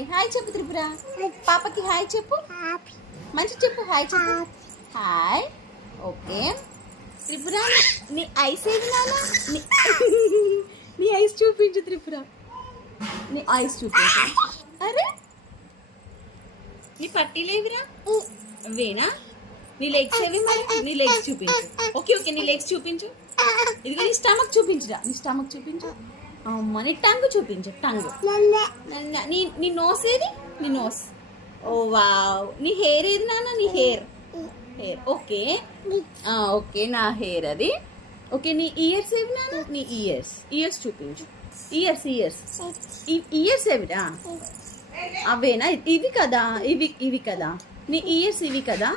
Hi hi చెప్పు త్రిపుర. పాపకి hi చెప్పు. మంచి చెప్పు హాయ్ చెప్పు. హాయ్. ఓకే త్రిపుర, నీ ఐస్ ఏది నాన్న? నీ ఐస్ చూపించు త్రిపుర. నీ ఐస్ చూపించు. అరే నీ పట్టీలేవిరా? వేనా? నీ లెగ్స్ ఏవి మరి? నీ లెగ్స్ చూపించు. ఓకే ఓకే నీ లెగ్స్ చూపించు. ఇదిగో నీ స్టమక్ చూపించురా. నీ స్టమక్ చూపించు. అమ్మ నీ టంగ్ చూపించు. టంగ్. నీ నోస్ ఏది? నీ నోస్. Oh wow. నీ హెయిర్ ఏది నాన్న? నీ హెయిర్. Hair okay. ఓకే నా హెయిర్ అది. ఓకే నీ ఇయర్స్ ఏవి నాన్న? నీ ఇయర్స్. ఇయర్స్ చూపించు. ఇయర్స్ ఇయర్స్ ఇయర్స్ ఏవిరా? అవేనా? ఇవి కదా, ఇవి ఇవి కదా నీ ఇయర్స్. ఇవి కదా,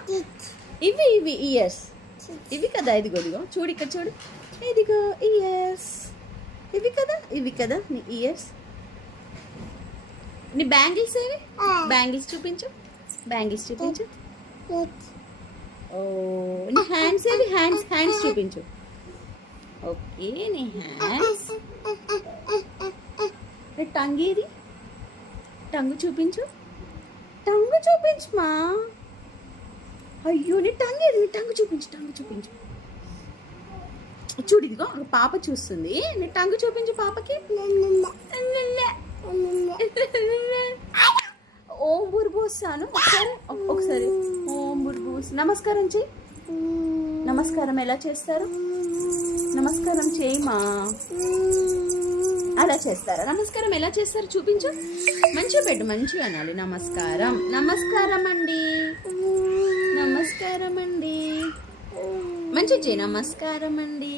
ఇవి ఇవి ఇయర్స్ ఇవి కదా. ఇదిగో ఇదిగో చూడు, ఇక్కడ చూడు. ఇదిగో ఇయర్స్. ఇవి కదా, ఇవి కదా నీ ఇయర్స్. నీ బ్యాంగిల్స్ ఏవి? బ్యాంగిల్స్ చూపించు. బ్యాంగిల్స్ చూపించు. ఓ నీ హ్యాండ్స్ ఏవి? హ్యాండ్స్. హ్యాండ్స్ చూపించు. ఓకే నీ హ్యాండ్స్. నీ టంగ్ ఏది? టంగు చూపించు. టంగు చూపించు మా. అయ్యో నీ టంగ్ ఏది? నీ టంగు చూపించు. టంగు చూపించు. చూడు ఇదిగో పాప చూస్తుంది. నీ టంగు చూపించు పాపకి. ఓం బుర్బోసాను. ఒకసారి ఓం బుర్బోస్. నమస్కారం చెయ్యి. నమస్కారం ఎలా చేస్తారు? నమస్కారం చేయమా. అలా చేస్తారా? నమస్కారం ఎలా చేస్తారు చూపించు. మంచిగా పెట్టు. మంచిగా అనాలి. నమస్కారం. నమస్కారం అండి. నమస్కారం అండి. మంచిగా చేయి. నమస్కారం అండి.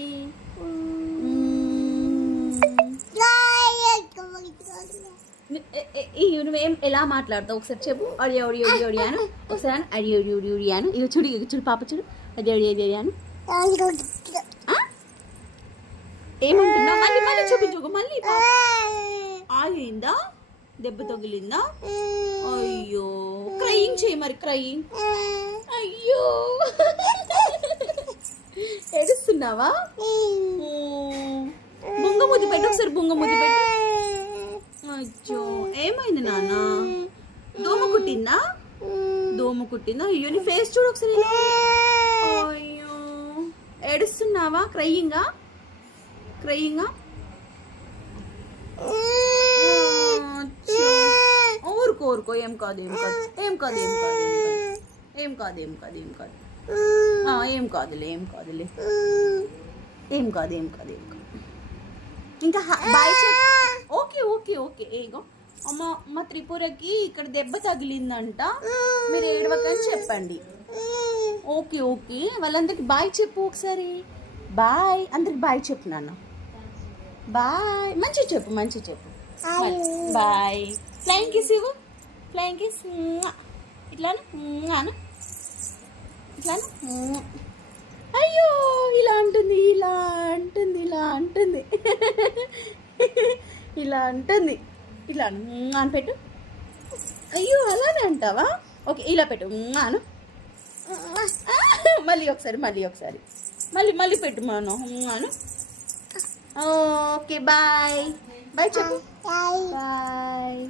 నువ్వేం ఎలా మాట్లాడతావు ఒకసారి చెప్పు. అడి అడి అడి అడియాను. ఒకసారి అడి అడి అడి అడియాను. ఇక చూడు, ఇక చూడు పాప చూడు. అడి అడి అడి అడియాను. ఏమంటున్నావు? మళ్ళీ మళ్ళీ చూపించు. మళ్ళీ ఆగిందా? దెబ్బ తగిలిందా? అయ్యో క్రయింగ్ చేయి మరి. క్రయింగ్. అయ్యో ఏడుస్తున్నావా? బొంగ ముద్దు పెట్టు ఒకసారి. బొంగ ముద్దు పెట్టు. అయ్యో ఏమైంది నాన్న? దోమ కుట్టిందా? దోమ కుట్టిందా? అయ్యో నీ ఫేస్ చూడు ఒకసారి. అయ్యో ఏడుస్తున్నావా? క్రయింగా? క్రయింగా? ఊరుకో ఊరుకో. ఏం కాదు ఏం కాదు ఏం కాదు ఏం కాదు ఏం కాదు ఏం కాదు ఏం కాదు ఏం కాదులే ఏం కాదులే ఏం కాదు ఏం కాదు ఏం కాదు. ఇంకా బాయ్ చెప్పు. Okay okay okay. ఏగో అమ్మ మా త్రిపురకి ఇక్కడ దెబ్బ తగిలిందంట, మీరు ఏడవకని చెప్పండి. Okay okay. వాళ్ళందరికి బాయ్ చెప్పు ఒకసారి. బాయ్. అందరికి బాయ్ చెప్పు నాన్న. బాయ్. మంచిగా చెప్పు. మంచిగా చెప్పు. బాయ్. ఫ్లయింగ్ కిస్ ఇవ్వు. Flying kiss. ఇట్లాను ఇట్లాను. అయ్యో ఇలా అంటుంది, ఇలా అంటుంది, ఇలా అంటుంది, ఇలా అంటుంది. ఇలా అని పెట్టు. అయ్యో అలానే అంటావా? ఓకే ఇలా పెట్టు. అను. మళ్ళీ ఒకసారి మళ్ళీ ఒకసారి మళ్ళీ మళ్ళీ పెట్టు మనం. అను. Okay bye. బాయ్ చెప్పు. బాయ్.